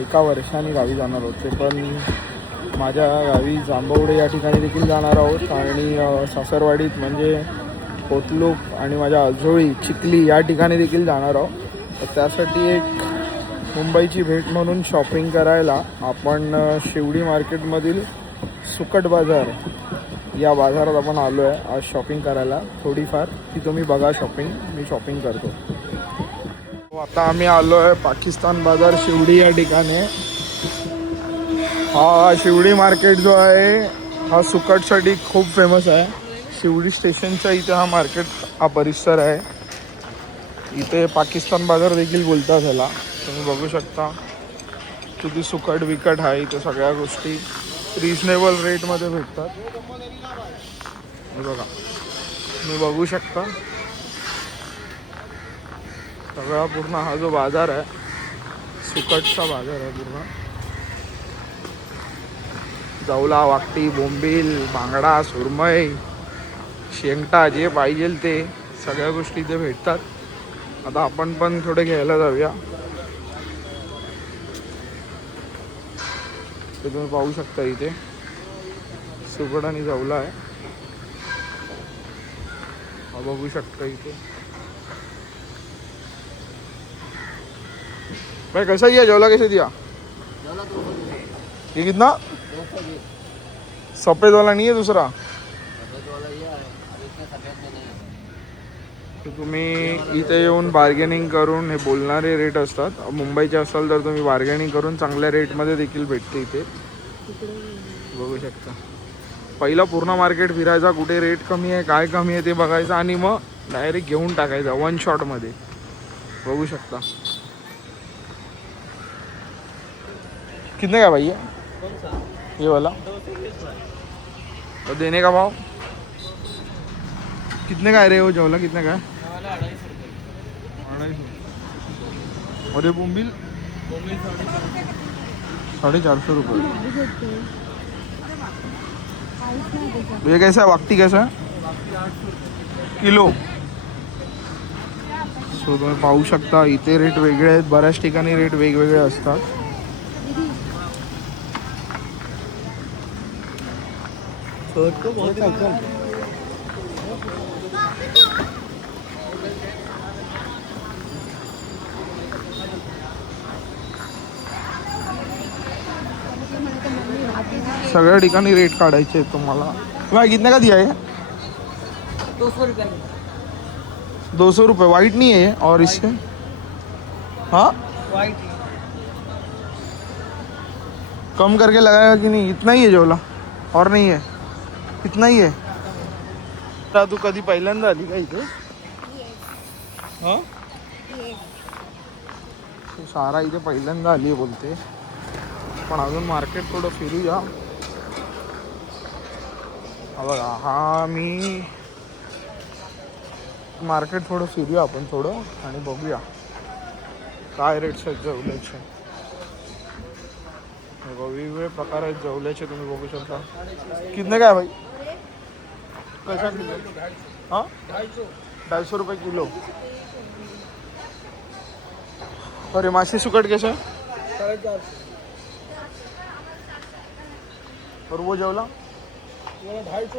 एका वर्षाने गावी जाणार आहोत. ते पण माझ्या गावी जांभवडे या ठिकाणी देखील जाणार आहोत आणि सासरवाडीत म्हणजे कोतलूक आणि माझ्या आजोळी चिखली या ठिकाणी देखील जाणार आहोत. तर त्यासाठी एक मुंबईची भेट म्हणून शॉपिंग करायला आपण शिवडी मार्केटमधील सुकट बाजार या बाजारात आपण आलो आहे आज शॉपिंग करायला. थोडीफार ती तुम्ही बघा शॉपिंग, मी शॉपिंग करतो. आता आम्ही आलो आहे पाकिस्तान बाजार शिवडी या ठिकाणी. हा शिवडी मार्केट जो आहे हा सुकटसाठी खूप फेमस आहे. शिवडी स्टेशनच्या इथे हा मार्केट हा परिसर आहे. इथे पाकिस्तान बाजार देखील बोलतात ह्याला. तुम्ही बघू शकता किती सुकट विकट आहे. इथे सगळ्या गोष्टी रिजनेबल रेटमध्ये भेटतात. हे बघा, तुम्ही बघू शकता सगळा पूर्ण हा जो बाजार आहे सुकटचा बाजार आहे. पूर्ण जवला, वाकटी, बोंबील, बांगडा, सुरमई, शेंगटा जे पाहिजे ते सगळ्या गोष्टी इथे भेटतात. आता आपण पण थोडे घ्यायला जाऊया. ते तुम्ही पाहू शकता इथे सुकट आणि जवला आहे. हा बघू शकता इथे. भाई कैसा दिया जवला, कैसे दिया ये? कितना? सफेद वाला नहीं है दूसरा? तर तुम्ही इथे येऊन बार्गेनिंग करून हे बोलणारे रेट असतात. मुंबईचे असाल तर तुम्ही बार्गेनिंग करून चांगल्या रेटमध्ये देखील भेटते इथे. बघू शकता. पहिला पूर्ण मार्केट फिरायचा, कुठे रेट कमी आहे काय कमी आहे ते बघायचं आणि मग डायरेक्ट घेऊन टाकायचा वन शॉटमध्ये. बघू शकता. कितने का भाई ये वाला? तो देने का भाव कितने का है रे वो जवला? कितने का है? 250. और ये बोंबिल 450 रुपये. ये कैसा है? वाकटी कैसा है किलो? सो तुम्ही पाहू शकता इथे रेट वेगळे आहेत. बऱ्याच ठिकाणी रेट वेगवेगळे असतात. सगळ्या ठिकाणी रेट काढायचे आहेत तुम्हाला. भाई कितने का दिया है? 200 रुपये. 200 रुपये. वाइट नहीं है और इसके? हाँ वाइट कम करके लगाएगा कि नहीं? इतना ही है जवला और नहीं है? इतना ही है. तू कधी पहिल्यांदा आली का इथे? हां सारा इथे पहिल्यांदा आली बोलते. पण अजून मार्केट थोडं फिरूया. बघा हा मी मार्केट थोडं फिरूया आपण थोडं आणि बघूया काय रेट्स आहेत जवल्याचे. वेगवेगळे प्रकार आहेत जवल्याचे तुम्ही बघू शकता. कितने काय भाई? कैसा किलो? हाँ 250 रुपये किलो. और ये मासी सुकट कैसा है? 450. और वो जवला? 250.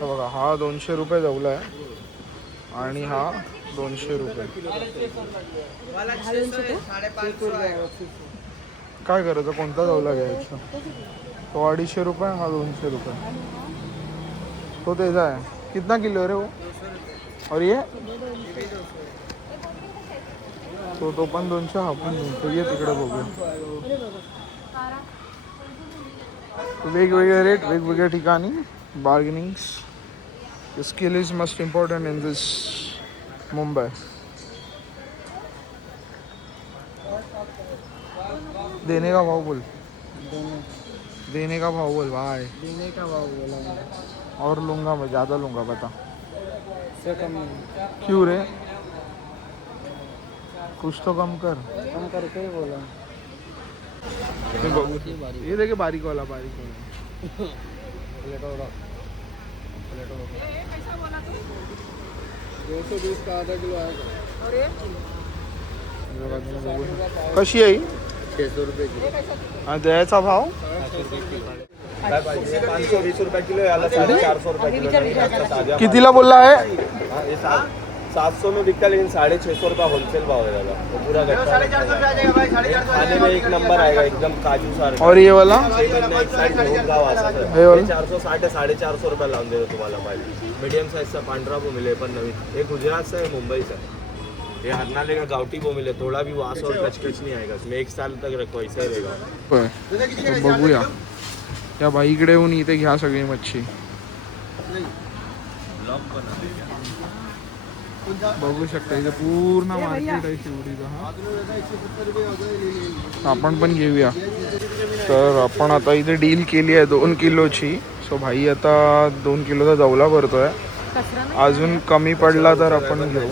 बघा हा 200 रुपये जवला आहे आणि हा 200 रुपये. काय करायचं? कोणता जवला घ्यायचा? तो 250 रुपये, हा 200 रुपये. तो त्याचा आहे. कितना किलो है रे वो? और ये तो पण 200, हा पण 200. ये तिकडे बघूया. वेगवेगळे रेट वेगवेगळ्या ठिकाणी. Bargainings skill is must important in this Mumbai. देने का भाव बोल. देने का भाव बोल भाई. देने का भाव बोला. और लूँगा मैं, ज़्यादा लूँगा बता. से कम नहीं. क्यों रे? कुछ तो कम कर. कम करके ही बोला. ये देखिए बारीक वाला, बारीक वाला. प्लेटो 220 का आधा किलो आएगा. और ये बघा तुम्ही बघू शकता. कशी आहे ही? 600 रुपये किलो. आणि द्यायचा भाव 520 रुपये किलो याला 450 रुपये किलो नहीं आता ताजा कितीला बोलला आहे? हाँ, ये 700 में बिकता लेकिन 650 रुपये होलसेल भाव है दादा वो पूरा खाने में एक नंबर आएगा एकदम काजू सारखा. और ये वाला एक साइड घेऊन गाव असा हे वाला? 460 450 रुपये लावून देतो तुम्हाला पाहिजे. मीडियम साइजचा पांढरा बोंबील आहे पण नवीन. हे गुजरातचा आहे मुंबईचा आहे. ये हरनाले का गावठी बोंबील है. थोड़ा भी वास और कचकच नहीं आएगा इसमें. 1 साल तक रखो ऐसा ही रहेगा. होय. तर बघूया त्या बाईकडे येऊन इथे घ्या सगळी मच्छी. बघू शकता इथे पूर्ण मार्केट आहे शिवडीचं. हा आपण पण घेऊया. तर आपण आता इथे डील केली आहे 2 किलोची. सो भाई आता 2 किलोचा जवला भरतोय. अजून कमी पडला तर आपण घेऊ.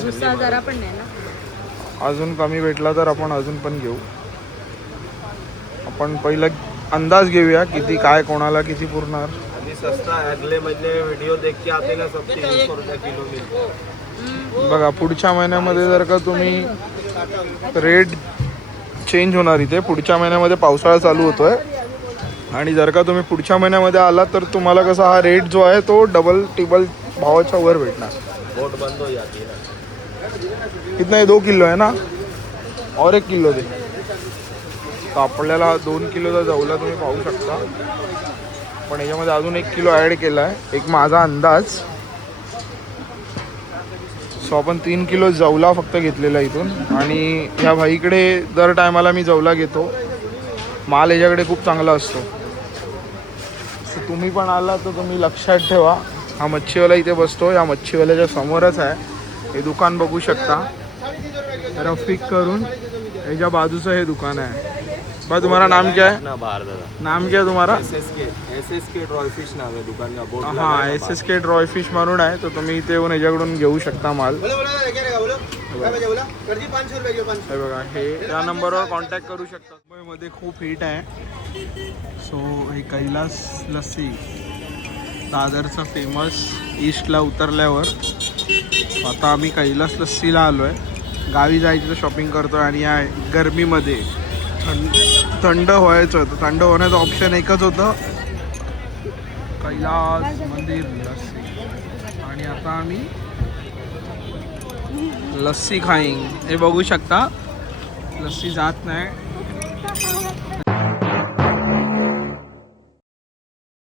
अजून कमी भेटला तर आपण अजून पण घेऊ. आपण पहिला अंदाज घेऊया किती काय कोणाला किती पुरणार. अभी सस्ता है. अगले महीने वीडियो देख के आते ना सब 300 रुपये किलो मिलता है. बघा पुढच्या महिन्यामध्ये जर का तुम्ही रेट चेंज होणार इथे. पुढच्या महिन्यामध्ये पावसाळा चालू होतोय आणि जर का तुम्ही पुढच्या महिन्यामध्ये आला तर तुम्हाला कसा हा रेट जो आहे तो डबल टिबल भावाच्या वर भेटणार. बोट बंद हो जाती है ना. कितना है? 2 किलो है ना. और 1 किलो दे. तर आपल्याला 2 किलोचा जवला तुम्ही पाहू शकता. पण याच्यामध्ये अजून 1 किलो ॲड केला आहे. एक माझा अंदाज. सो आपण 3 किलो जवला फक्त घेतलेला इथून. आणि ह्या भाईकडे दर टायमाला मी जवला घेतो. माल याच्याकडे खूप चांगला असतो. सो तुम्ही पण आला तर तुम्ही लक्षात ठेवा. हा मच्छीवाला इथे बसतो. या मच्छीवाल्याच्या समोरच आहे हे दुकान बघू शकता. रफिक करून याच्या बाजूचं हे दुकान आहे. बा तुम्हारा नाम क्या है? ना बाहर दादा. नाम क्या है तुम्हारा? SSK ड्रॉय फिश नाम है दुकान का. बोट हाँ SSK ड्रॉय फिश म्हणून आहे. तर तुम्ही इथे येऊन याच्याकडून घेऊ शकता माल. हे बघा हे त्या नंबरवर कॉन्टॅक्ट करू शकता. मुंबईमध्ये खूप हिट आहे. सो हे कैलास लस्सी दादरचा फेमस. ईस्टला उतरल्यावर आता आम्ही कैलास लस्सीला आलो आहे. गावी जायची तर शॉपिंग करतो आहे. आणि या गरमीमध्ये थंड व्हायचं तर थंड होण्याचं ऑप्शन एकच होतं कैलास मंदिर लस्सी. आणि आता आम्ही लस्सी खाईन. हे बघू शकता लस्सी जात नाही.